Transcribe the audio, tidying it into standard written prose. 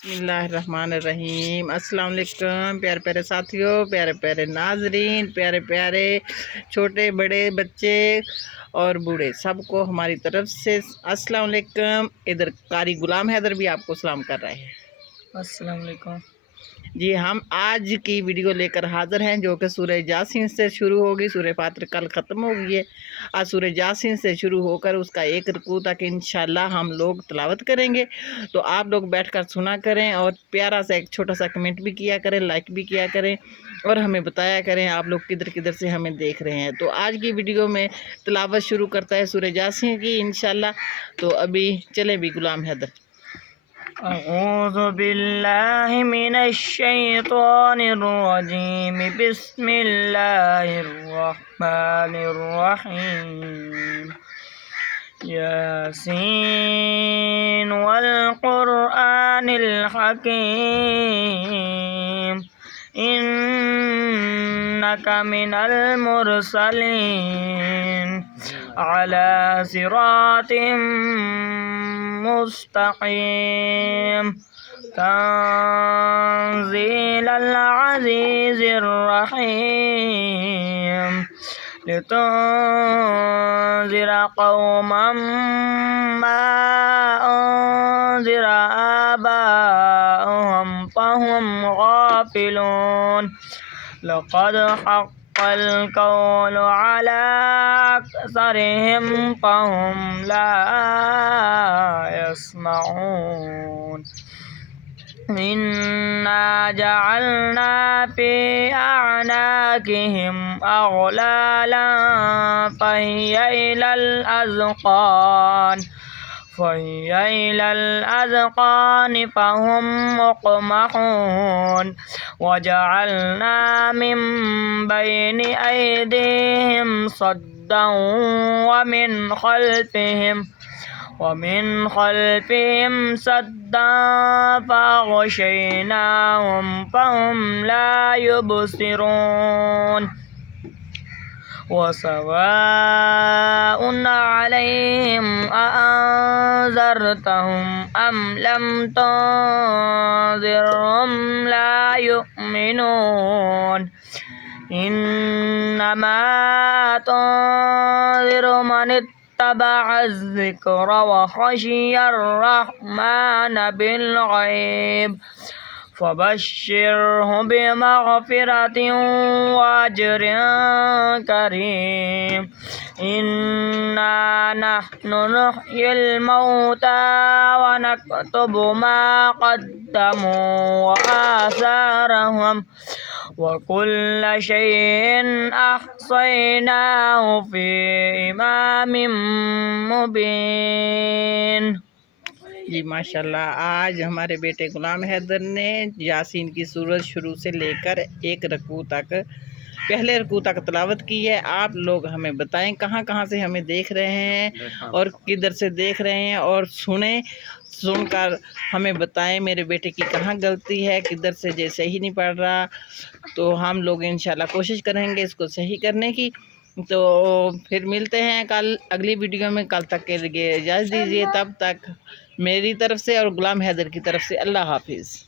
बिस्मिल्लाहिर्रहमानिर्रहीम। अस्सलाम वालेकुम प्यारे प्यारे साथियों, प्यारे प्यारे नाजरीन, प्यारे प्यारे छोटे बड़े बच्चे और बूढ़े, सबको हमारी तरफ से अस्सलाम वालेकुम। इधर कारी गुलाम हैदर भी आपको सलाम कर रहे हैं। अस्सलाम वालेकुम। जी, हम आज की वीडियो लेकर हाजिर हैं जो कि सूरह यासीन से शुरू होगी। सूरह फातिर कल ख़त्म हो गई है, आज सूरह यासीन से शुरू होकर उसका एक रुकू तक इंशाल्लाह हम लोग तिलावत करेंगे। तो आप लोग बैठकर सुना करें और प्यारा सा एक छोटा सा कमेंट भी किया करें, लाइक भी किया करें और हमें बताया करें आप लोग किधर किधर से हमें देख रहे हैं। तो आज की वीडियो में तिलावत शुरू करता है सूरह यासीन की इंशाल्लाह। तो अभी चले भी गुलाम हैदर। अऊज़ु बिल्लाहि मिनश शैतानिर रजीम। बिस्मिल्लाहिर रहमानिर रहीम। यासीन वल क़ुरआनिल हकीम। इन्नका मिनल मुरसलीन अला सिरातिम मुस्तक़ीम। तंज़ीलल अज़ीज़िर रहीम। लितुन्ज़िर क़ौमम मा उन्ज़िर आबाउहुम फ़हुम गाफ़िलून। लक़द हक़्क़ल क़ौलु अला अक्सरिहिम फ़हुम ला यस्मऊन। इन्ना जअलना फ़ी अअनाक़िहिम अग़लालन फ़हिय इलल अज़क़ान फ़हुम मुक़महून। वजअलना मिन बैनि अयदीहिम सद्दन वमिन खल्फ़िहिम सद्दन फ़अग़शयनाहुम फ़हुम ला युबसिरून। वसवाउन अलैहिम अअन्ज़रतहुम अम लम तुन्ज़िरहुम ला युमिनून। इन्नमा तुन्ज़िरु मन इत्तबअ ज़िक्र व ख़शियर रहमान बिल ग़ैब। फ़बश्शिरहु बिमग़फ़िरतिन व अज्रिन करीम। इन्ना नहनु नुह्यिल मौता व नक्तुबु मा क़द्दमू व आसारहुम व कुल्ल शैइन अहसैनाहु फ़ी इमामिम मुबीन। जी माशाल्लाह, आज हमारे बेटे गुलाम हैदर ने यासीन की सूरत शुरू से लेकर एक रकू तक, पहले रकू तक तिलावत की है। आप लोग हमें बताएं कहाँ कहाँ से हमें देख रहे हैं और किधर से देख रहे हैं, और सुनकर हमें बताएं मेरे बेटे की कहाँ गलती है, किधर से जो सही नहीं पढ़ रहा। तो हम लोग इंशाल्लाह कोशिश करेंगे इसको सही करने की। तो फिर मिलते हैं कल अगली वीडियो में। कल तक के लिए इजाज़त दीजिए। तब तक मेरी तरफ से और गुलाम हैदर की तरफ से अल्लाह हाफिज़।